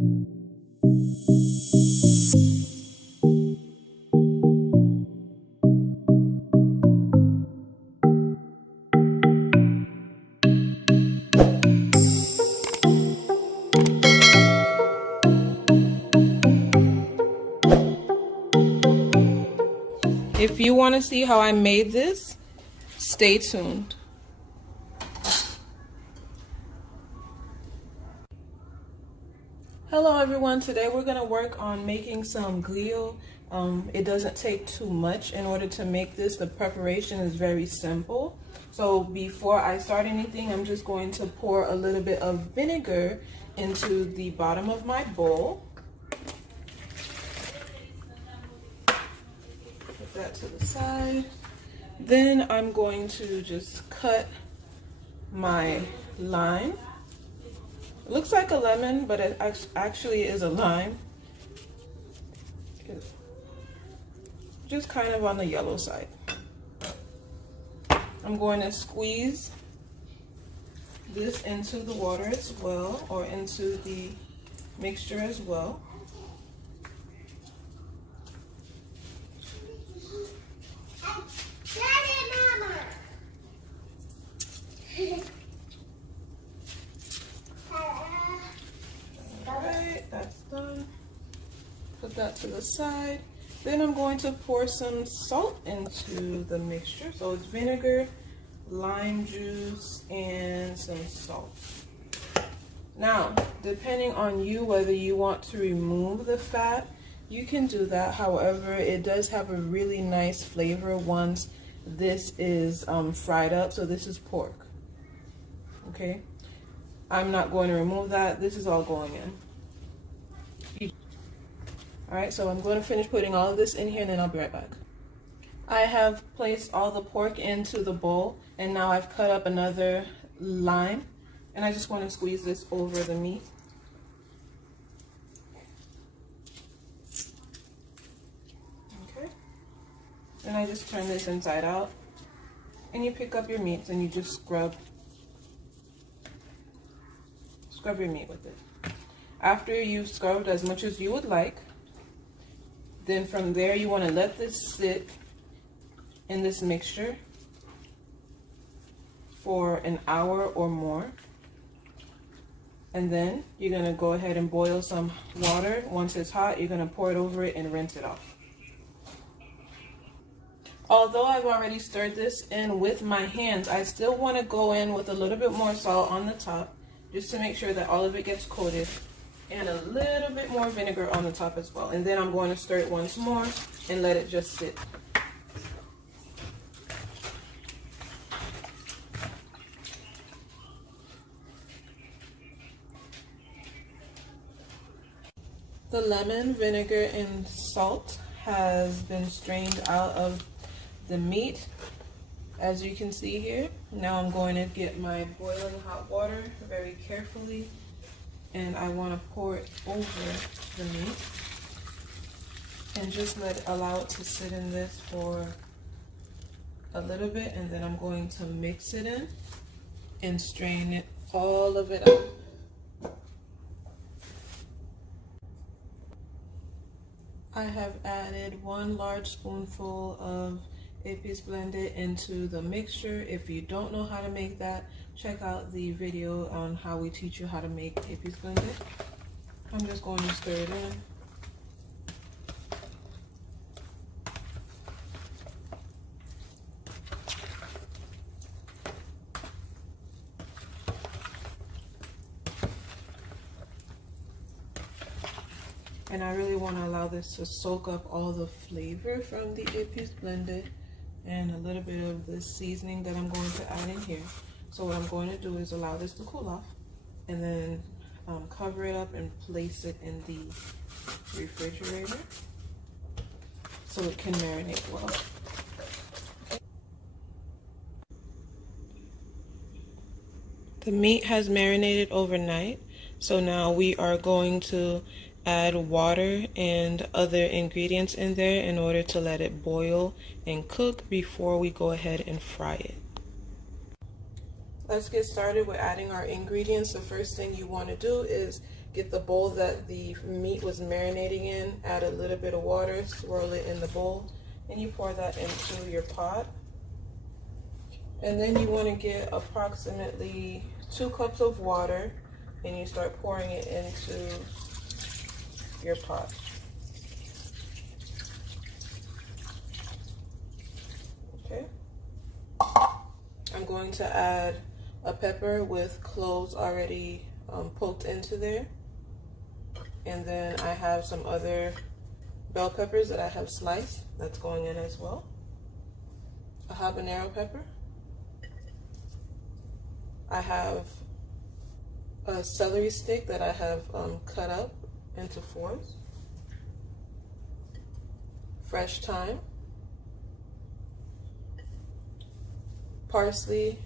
If you want to see how I made this, stay tuned. Hello everyone, today we're going to work on making some griot. It doesn't take too much in order to make this. The preparation is very simple. So before I start anything, I'm just going to pour a little bit of vinegar into the bottom of my bowl. Put that to the side. Then I'm going to just cut my lime. It looks like a lemon, but it actually is a lime. It's just kind of on the yellow side. I'm going to squeeze this into the water as well, or into the mixture as well. That's done. Put that to the side. Then I'm going to pour some salt into the mixture. So it's vinegar, lime juice, and some salt. Now, depending on you whether you want to remove the fat, you can do that. However, it does have a really nice flavor once this is fried up. So this is pork. Okay? I'm not going to remove that. This is all going in. Alright, so I'm going to finish putting all of this in here and then I'll be right back. I have placed all the pork into the bowl and now I've cut up another lime and I just want to squeeze this over the meat. Okay, and I just turn this inside out and you pick up your meats and you just scrub your meat with it. After you've scrubbed as much as you would like, then from there you want to let this sit in this mixture for an hour or more. And then you're going to go ahead and boil some water. Once it's hot, you're going to pour it over it and rinse it off. Although I've already stirred this in with my hands, I still want to go in with a little bit more salt on the top just to make sure that all of it gets coated. And a little bit more vinegar on the top as well. And then I'm going to stir it once more and let it just sit. The lemon, vinegar, and salt has been strained out of the meat, as you can see here. Now I'm going to get my boiling hot water very carefully. And I want to pour it over the meat and just allow it to sit in this for a little bit, and then I'm going to mix it in and strain it, all of it out. I have added 1 large spoonful of Epis blended into the mixture. If you don't know how to make that, check out the video on how we teach you how to make Epis blended. I'm just going to stir it in. And I really want to allow this to soak up all the flavor from the Epis blended and a little bit of the seasoning that I'm going to add in here. So what I'm going to do is allow this to cool off and then cover it up and place it in the refrigerator so it can marinate well. The meat has marinated overnight, so now we are going to add water and other ingredients in there in order to let it boil and cook before we go ahead and fry it. Let's get started with adding our ingredients. The first thing you want to do is get the bowl that the meat was marinating in, add a little bit of water, swirl it in the bowl, and you pour that into your pot. And then you want to get approximately 2 cups of water, and you start pouring it into your pot. Okay. I'm going to add a pepper with cloves already poked into there. And then I have some other bell peppers that I have sliced that's going in as well. A habanero pepper. I have a celery stick that I have cut up into 4s. Fresh thyme. Parsley,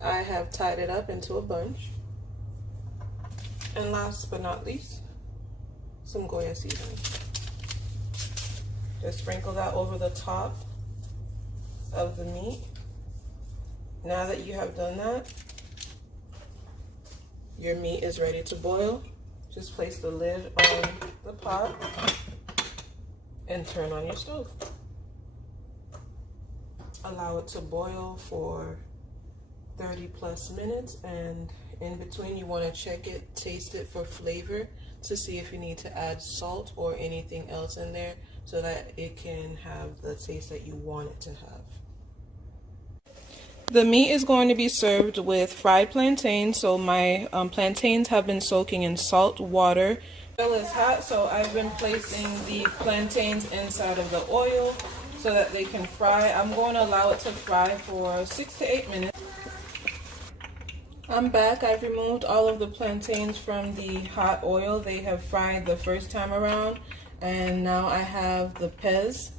I have tied it up into a bunch. And last but not least, some Goya seasoning. Just sprinkle that over the top of the meat. Now that you have done that, your meat is ready to boil. Just place the lid on the pot and turn on your stove. Allow it to boil for 30+ minutes, and in between you want to check it, taste it for flavor to see if you need to add salt or anything else in there so that it can have the taste that you want it to have. The meat is going to be served with fried plantains. So my plantains have been soaking in salt water. The oil is hot, so I've been placing the plantains inside of the oil so that they can fry. I'm going to allow it to fry for 6 to 8 minutes. I'm back. I've removed all of the plantains from the hot oil. They have fried the first time around. And now I have the pez.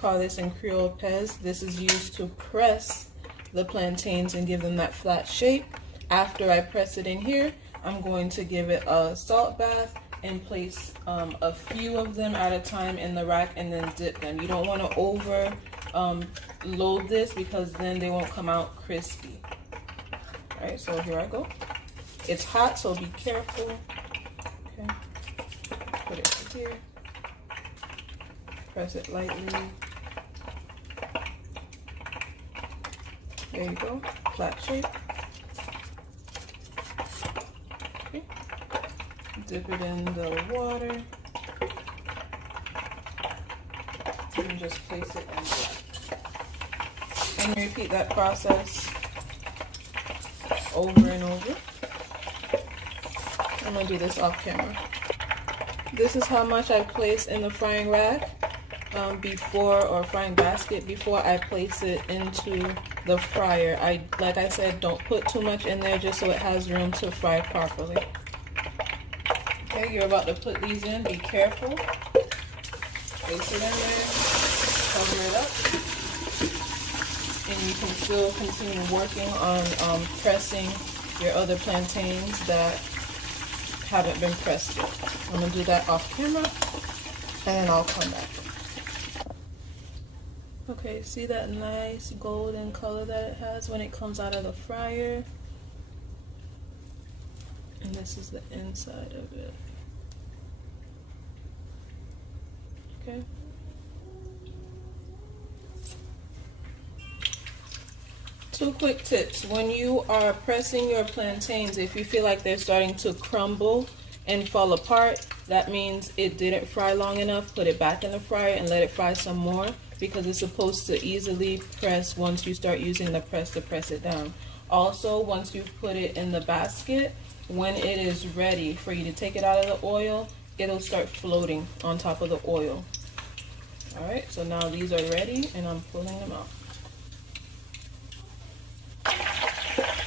Call this in Creole pez. This is used to press the plantains and give them that flat shape. After I press it in here, I'm going to give it a salt bath and place a few of them at a time in the rack and then dip them. You don't want to over load this because then they won't come out crispy. Alright, so here I go. It's hot, so be careful. Okay, put it here. Press it lightly. There you go, flat shape. Okay. Dip it in the water and just place it in there. And repeat that process over and over. I'm gonna do this off camera. This is how much I place in the frying rack or frying basket before I place it into the fryer. Like I said, don't put too much in there just so it has room to fry properly. Okay, you're about to put these in. Be careful. Place it in there. Cover it up. And you can still continue working on pressing your other plantains that haven't been pressed yet. I'm going to do that off camera and then I'll come back. Okay, see that nice golden color that it has when it comes out of the fryer? And this is the inside of it. Okay. Two quick tips. When you are pressing your plantains, if you feel like they're starting to crumble and fall apart, that means it didn't fry long enough. Put it back in the fryer and let it fry some more, because it's supposed to easily press once you start using the press to press it down. Also, once you put it in the basket, when it is ready for you to take it out of the oil, it'll start floating on top of the oil. Alright, so now these are ready and I'm pulling them out.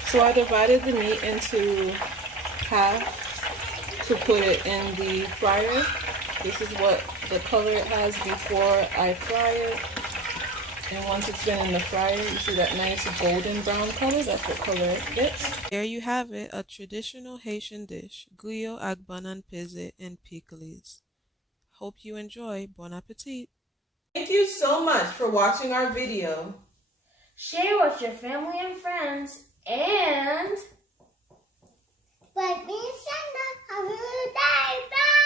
So I divided the meat into half to put it in the fryer. This is what the color it has before I fry it. And once it's been in the fryer, you see that nice golden brown color. That's what color it gets. There you have it, a traditional Haitian dish, griot avec banane pesée and pickles. Hope you enjoy. Bon appetit. Thank you so much for watching our video. Share with your family and friends, and Bye, Miss Santa. Have a good day. Bye.